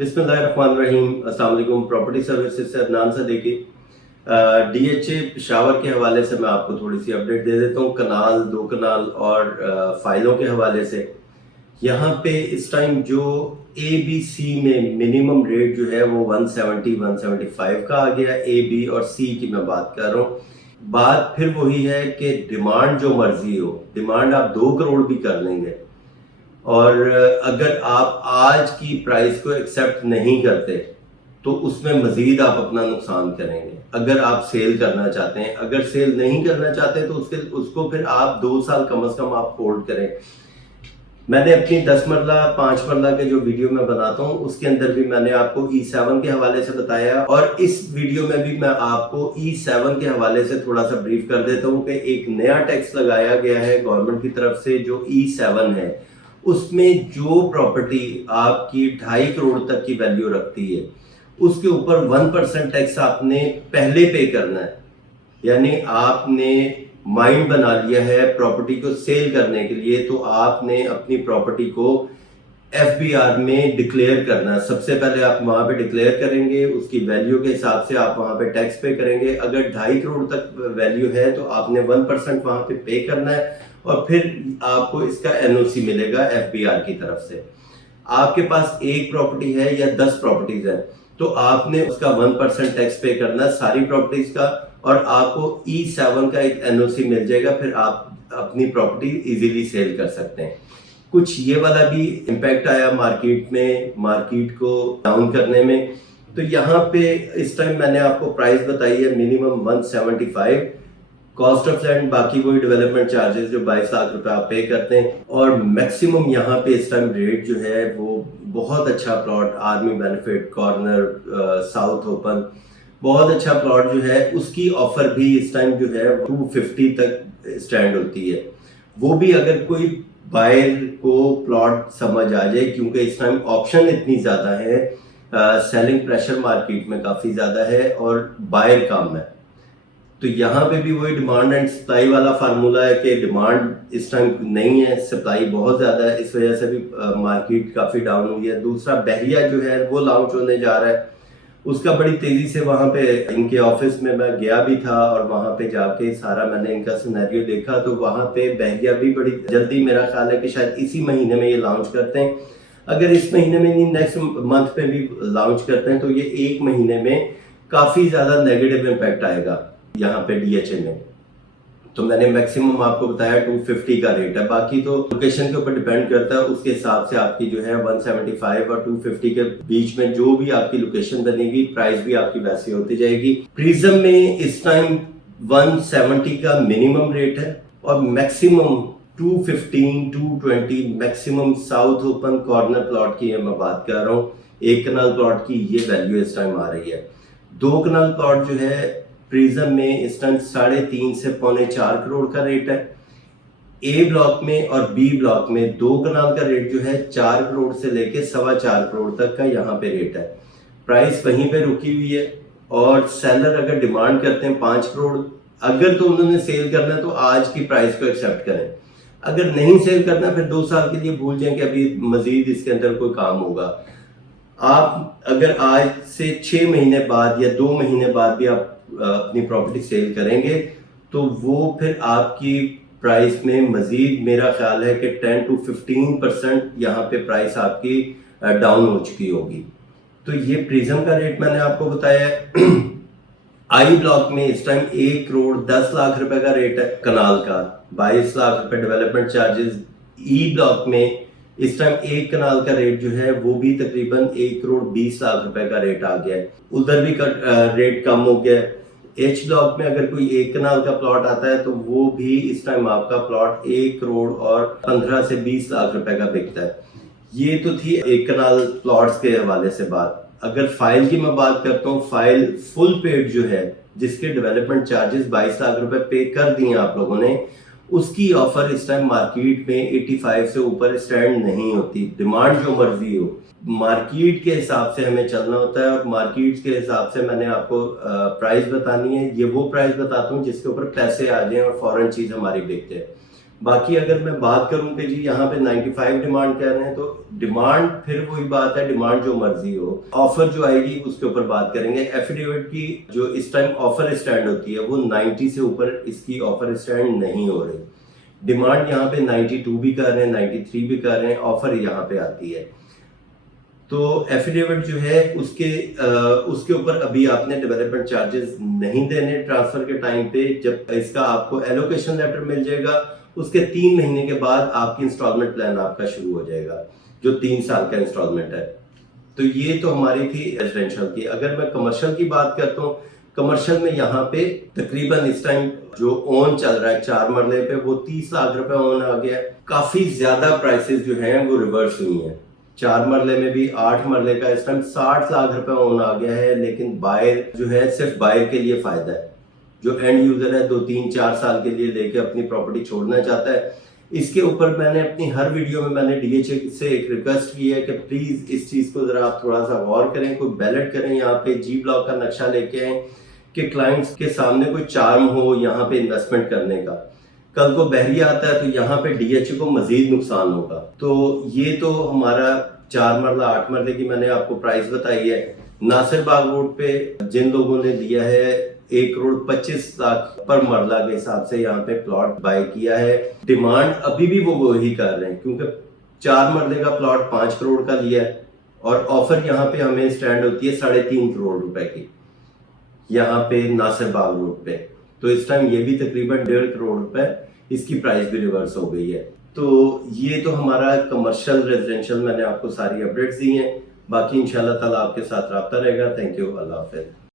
बिस्मिल्लाहिर्रहमानिर्रहीम। अस्सलाम वालेकुम। प्रॉपर्टी सर्विसेज से अदनान सदीकी। डीएचए पेशावर के हवाले से मैं आपको थोड़ी सी अपडेट दे देता हूँ। कनाल, दो कनाल और फाइलों के हवाले से यहाँ पे इस टाइम जो ए बी सी में मिनिमम रेट जो है वो 170 175 का आ गया। ए बी और सी की मैं बात कर रहा हूँ। बात फिर वही है कि डिमांड जो मर्जी हो, डिमांड आप 2 करोड़ भी कर लेंगे और अगर आप आज की प्राइस को एक्सेप्ट नहीं करते तो उसमें मजीद आप अपना नुकसान करेंगे। अगर आप सेल करना चाहते हैं, अगर सेल नहीं करना चाहते तो उसको फिर आप 2 साल कम से कम आप होल्ड करें। मैंने अपनी 10 मरला 5 मरला के जो वीडियो मैं बनाता हूँ उसके अंदर भी मैंने आपको E7 के हवाले से बताया और इस वीडियो में भी मैं आपको E7 के हवाले से थोड़ा सा ब्रीफ कर देता हूँ कि एक नया टैक्स लगाया गया है गवर्नमेंट की तरफ से जो E7 है। उसमें जो प्रॉपर्टी आपकी 2.5 करोड़ तक की वैल्यू रखती है उसके ऊपर 1% टैक्स आपने पहले पे करना है। यानी आपने माइंड बना लिया है प्रॉपर्टी को सेल करने के लिए तो आपने अपनी प्रॉपर्टी को FBR में डिक्लेयर करना है। सबसे पहले आप वहां पे डिक्लेयर करेंगे, उसकी वैल्यू के हिसाब से आप वहां पे टैक्स पे करेंगे। अगर 2.5 करोड़ तक वैल्यू है तो आपने 1% वहां पे करना है और फिर आपको इसका NOC मिलेगा FBR की तरफ से। आपके पास एक प्रॉपर्टी है या 10 प्रॉपर्टीज है तो आपने उसका 1% टैक्स पे करना है सारी प्रॉपर्टीज का और आपको E7 का एक NOC मिल जाएगा। फिर आप अपनी प्रॉपर्टी इजीली सेल कर सकते हैं। कुछ ये वाला भी इम्पैक्ट आया मार्केट में, मार्केट को डाउन करने में। तो यहाँ पे इस टाइम मैंने आपको प्राइस बताई है मिनिमम 175, कॉस्ट ऑफ लैंड बाकी वही डेवलपमेंट चार्जेस जो 22 लाख रुपए आप पे करते हैं और मैक्सिमम यहाँ पे इस टाइम रेट जो है वो बहुत अच्छा plot army benefit corner south open बहुत अच्छा प्लॉट जो है उसकी ऑफर भी इस टाइम जो है 250 तक स्टैंड होती है। वो भी अगर कोई बायर को प्लॉट समझ आ जाए क्योंकि इस टाइम ऑप्शन इतनी ज्यादा है, सेलिंग प्रेशर मार्केट में काफी ज्यादा है और बायर कम है। तो यहाँ पे भी वही डिमांड एंड सप्लाई वाला फार्मूला है कि डिमांड इस टाइम नहीं है, सप्लाई बहुत ज्यादा है। इस वजह से भी मार्केट काफी डाउन हुई है। दूसरा बहरिया जो है वो लॉन्च होने जा रहा है, उसका बड़ी तेजी से वहां पे इनके ऑफिस में मैं गया भी था और वहां पे जाके सारा मैंने इनका सिनेरियो देखा। तो वहां पे बहरिया भी बड़ी जल्दी, मेरा ख्याल है कि शायद इसी महीने में ये लॉन्च करते हैं। अगर इस महीने में नहीं नेक्स्ट मंथ पे भी लॉन्च करते हैं तो ये 1 महीने में काफी ज्यादा नेगेटिव इम्पैक्ट आएगा यहाँ पे DHA में। तो मैंने मैक्सिमम आपको बताया 250 का रेट है, बाकी तो लोकेशन के ऊपर डिपेंड करता है। उसके हिसाब से आपकी जो है 175 और 250 के बीच में जो भी आपकी लोकेशन बनेगी प्राइस भी आपकी वैसी होती जाएगी। प्रिज्म में इस टाइम 170 का मिनिमम रेट है और maximum 215 220 maximum south open corner plot की मैं बात कर रहा हूँ। 1 कनाल प्लॉट की ये वैल्यू इस टाइम आ रही है। 2 कनाल प्लॉट जो है प्रिज्म में इस टाइम 3.5 से 4.25 करोड़ का रेट है। A ब्लॉक में और B ब्लॉक में 2 कनाल का रेट जो है 4 करोड़ से लेके 4.25 करोड़ तक का यहाँ पे रेट है। प्राइस वहीं पे रुकी हुई है और सेलर अगर डिमांड करते हैं 5 करोड़, अगर तो उन्होंने सेल करना है तो आज की प्राइस को एक्सेप्ट करें। अगर नहीं सेल करना फिर 2 साल के लिए भूल जाएं कि अभी मजीद इसके अंदर कोई काम होगा। आप अगर आज से 6 महीने बाद या 2 महीने बाद भी आप अपनी प्रॉपर्टी सेल करेंगे तो वो फिर आपकी प्राइस में मजीद, मेरा ख्याल है कि 10 to 15% यहाँ पे प्राइस आपकी डाउन हो चुकी होगी। तो ये प्रिज्म का रेट मैंने आपको बताया है। आई ब्लॉक में इस टाइम 1 करोड़ 10 लाख रुपए का रेट है कनाल का, 22 लाख रुपए डेवलपमेंट चार्जेस। E ब्लॉक में इस टाइम 1 कनाल का रेट जो है वो भी तकरीबन 1 करोड़ 20 लाख रुपए का रेट आ गया है, उधर भी रेट कम हो गया है। H ब्लॉक में अगर कोई 1 कनाल का प्लॉट आता है तो वो भी इस टाइम आपका प्लॉट 1 करोड़ और 15 से 20 लाख रुपए का बिकता है। ये तो थी 1 कनाल प्लॉट्स के हवाले से बात। अगर फाइल की मैं बात करता हूँ, फाइल फुल पेड जो है जिसके डेवलपमेंट चार्जेस 22 लाख रुपए पे कर दिए आप लोगों ने, उसकी ऑफर इस टाइम मार्केट में 85 से ऊपर स्टैंड नहीं होती। डिमांड जो मर्जी हो, मार्केट के हिसाब से हमें चलना होता है और मार्केट के हिसाब से मैंने आपको प्राइस बतानी है। ये वो प्राइस बताता हूँ जिसके ऊपर पैसे आ जाएं और फौरन चीज हमारी बिकते हैं। बाकी अगर मैं बात करूं कि जी यहाँ पे 95 डिमांड कह रहे हैं, तो डिमांड फिर वही बात है, डिमांड जो मर्जी हो, ऑफर जो आएगी उसके ऊपर बात करेंगे। एफिडेविट की जो इस टाइम ऑफर स्टैंड होती है वो 90 से ऊपर इसकी ऑफर स्टैंड नहीं हो रही। डिमांड यहाँ पे 92 भी कर रहे हैं, 93 भी कर रहे हैं, ऑफर यहाँ पे आती है। तो एफिडेविट जो है उसके ऊपर अभी आपने डेवलपमेंट चार्जेस नहीं देने ट्रांसफर के टाइम पे। जब इसका आपको एलोकेशन लेटर मिल जाएगा उसके 3 महीने के बाद आपकी इंस्टॉलमेंट प्लान आपका शुरू हो जाएगा, जो 3 साल का इंस्टॉलमेंट है। तो ये तो हमारी थी रेजिडेंशियल की। अगर मैं कमर्शियल की बात करता हूँ, कमर्शियल में यहाँ पे तकरीबन इस टाइम जो ओन चल रहा है 4 मरले पे वो 30 लाख रुपए ओन आ गया है। काफी ज्यादा प्राइसेस जो हैं वो रिवर्स हुई हैं। 4 मरले में भी 8 मरले का इस टाइम 60 लाख रुपए ओन आ गया है, लेकिन बायर जो है सिर्फ बायर के लिए फायदा है। जो एंड यूजर है 2, 3, 4 साल के लिए लेके अपनी प्रॉपर्टी छोड़ना चाहता है, इसके ऊपर मैंने अपनी हर वीडियो में मैंने डीएचए से एक रिक्वेस्ट की है कि प्लीज इस चीज को जरा आप थोड़ा सा गौर करें, कोई बैलेट करें, यहाँ पे जी ब्लॉक का नक्शा लेके आए कि क्लाइंट्स के सामने कोई चार्म हो यहाँ पे इन्वेस्टमेंट करने का। कल को बहरिया आता है तो यहाँ पे डीएचए को मजीद नुकसान होगा। तो ये तो हमारा 4 मरला 8 मरले की मैंने आपको प्राइस बताई है। नासिर बाग रोड पे जिन लोगों ने दिया है 1,25,00,000 पर मरला के हिसाब से यहाँ पे प्लॉट बाय किया है, डिमांड अभी भी वो वही कर रहे हैं, क्योंकि 4 मरले का प्लॉट 5 करोड़ का लिया है और ऑफर यहाँ पे हमें स्टैंड होती है 3.5 करोड़ रुपए की यहाँ पे नासिर बाग रोड पे। तो इस टाइम ये भी तकरीबन 1.5 करोड़ रुपए इसकी प्राइस भी रिवर्स हो गई है। तो ये तो हमारा कमर्शियल रेजिडेंशियल मैंने आपको सारी अपडेट्स दी हैं। बाकी इंशाल्लाह ताला आपके साथ रब्ता रहेगा। थैंक यू, अल्लाह हाफिज़।